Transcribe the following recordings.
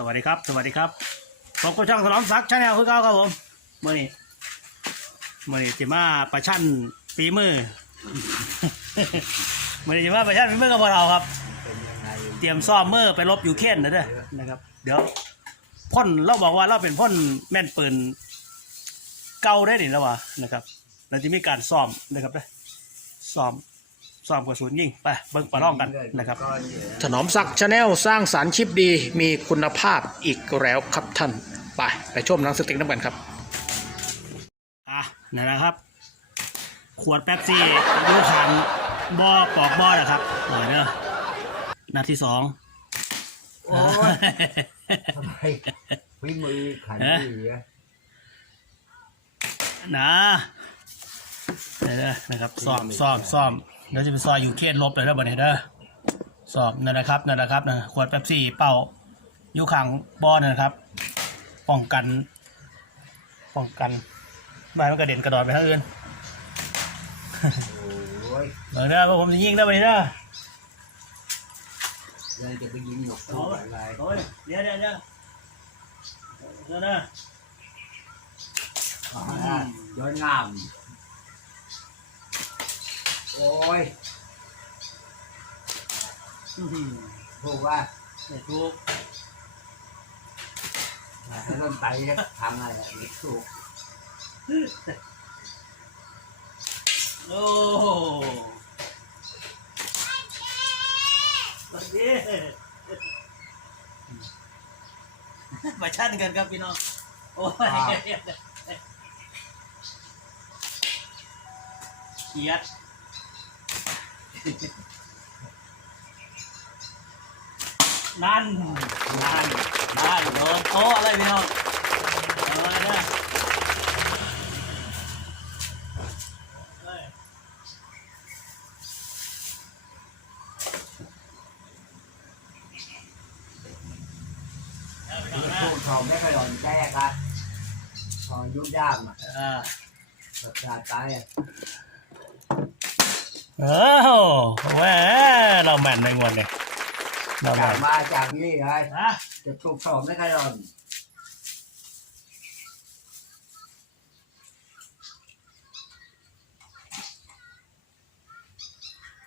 สวัสดีครับ สวัสดีครับผมก็ช่องสนอมซักชาแนลคือเก่าครับผมเมื่อนี้เมื่อนี้จะมาประชันฝีมือเมื่อนี้จะมาประชันฝีมือกับพวกเราครับ เตรียมซ่อมเมื่อไปลบอยู่เค้นนะเด้อนะครับ เดี๋ยวพ่นเราบอกว่าเราเป็นพ่นแม่นปืนเก่าได้นี่แล้ววะนะครับเราจะมีการซ่อมนะครับเด้อซ่อม ซ่อมกระสุนยิงไปเบิ่งประลองกันนะครับก็เยอะถนอมศักดิ์ชาแนลสร้างสารรค์คลิปดีมีคุณภาพอีกแล้วครับท่าน ไป ไปชมหนังสติ๊กน้ำกันครับ อะนั่นแหละครับ ขวดแป๊บซี่ยูขันบอปอกบอนะครับเออเด้อนัดที่สองโอ้ยทำไมฝีมือขันดีอะนะเดี๋ยวเด้อนะครับซ่อมซ่อมซ่อม เดี๋ยวจะไปซอยอยู่เขตลบเลยแล้วบัดนี้เด้อซ่อมนั่นนะครับนั่นนะครับนะขวดแป๊บซี่เป่าอยู่ขังบอนะครับ ป้องกัน ป้องกันบ้านมันกระเด็นกระดอนไปทางอื่นเดี๋ยวเด้อพวกผมจะยิงได้อบัดนี้เด้อยังจะไปยิงหนกตัวอะไรโอ้ยเดี๋ยวเดี๋ยวเดี๋ยวเดี๋ยวเด้ออ่าย้อนงาม โอ้ยอื้อหือถูกว่าไม่ถูกถ้าต้นไตทำอะไรไม่ถูก โอ้สวัสดีมาชั่นกันครับพี่น้อง โอ้ยเขียด นั่น นั่น นั่นโดนโต๊ะอะไรพี่น้องเอาไรเนี่ยเฮ้ยเอาไปก่อนนะถูกชมไม่เคยโดนแก้ครับพอยุดย่ามอะอ่าแบบชาตายอะ เออแหวเราแม่นในงวันเนี่ยเราจาแม่กนมาจากนี่เลยฮะจะถูกชมไม่เคยโดน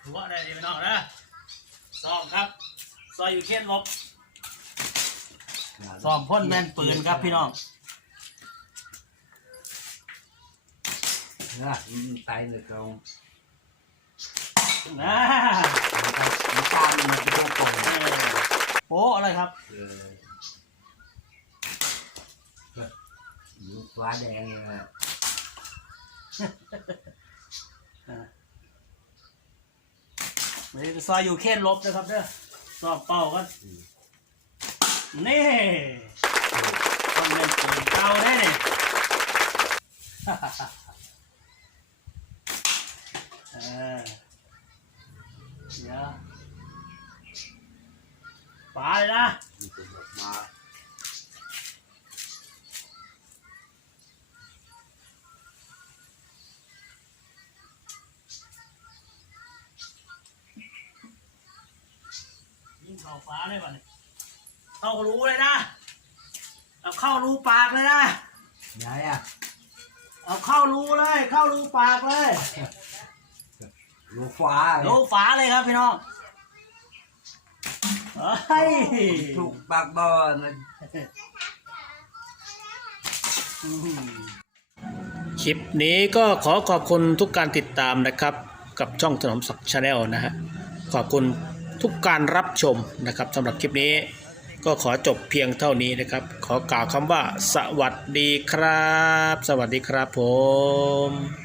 ถือว่าได้ดีพี่น้องนะซองครับ ซอยอยู่เขตลบซองพ่นแม่นปืนครับพี่น้อง นะมันตายหนึ่งตรง นะมันตามมันเป็นตัวโกงเออโอ้อะไรครับ เออลูกฟ้าแดงเลยอะไม่ได้ซอยอยู่เขตลบนะครับเด้อซองเป่ากันนี่พ่นแม่นปืนเก่าได้เนี่ย เออ เดี๋ยวปาเลยนะมันเป็นออกมายิงเข่าฟ้าเลยป่ะเนี่ยเข้ารูเลยนะเอาเข้ารูปากเลยนะไหนอะเอาเข้ารูเลย เข้ารูปากเลย ลูกฟ้ารูฝาเลยครับพี่น้องเฮ้ยถูกปากบอลมันอื้อหือคลิปนี้ก็ขอขอบคุณทุกการติดตามนะครับ กับช่องถนอมศักดิ์ชาแนลนะฮะขอบคุณทุกการรับชมนะครับสำหรับคลิปนี้ ก็ขอจบเพียงเท่านี้นะครับ ขอกล่าวคำว่า สวัสดีครับ สวัสดีครับผม